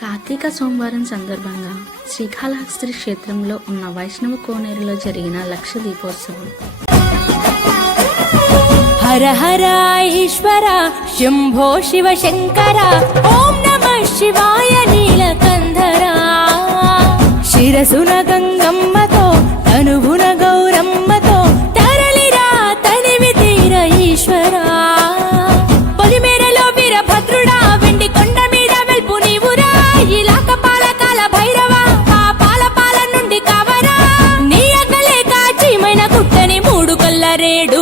కార్తీక సోమవారం సందర్భంగా శ్రీకాళహస్తి క్షేత్రంలో ఉన్న వైష్ణవ కోనేరులో జరిగిన లక్ష దీపోత్సవం. హర హర ఈశ్వర శంభో శివ శంకర ఓం నమః శివాయ నీలకంధర శిరసున గంగమ్మతో తనువున గౌరమ్మతో తరలిరా తనివి తీర ఈశ్వరా పొలిమేరలో వీరభద్రుడా వెండి కొండ మీద వెల్పు నీవురా ఇలాక పాలకాల భైరవ ఆ పాల నుండి కావరా నీ అగ్గలే కాచిమైన కుట్టని మూడు కల్ల రేడు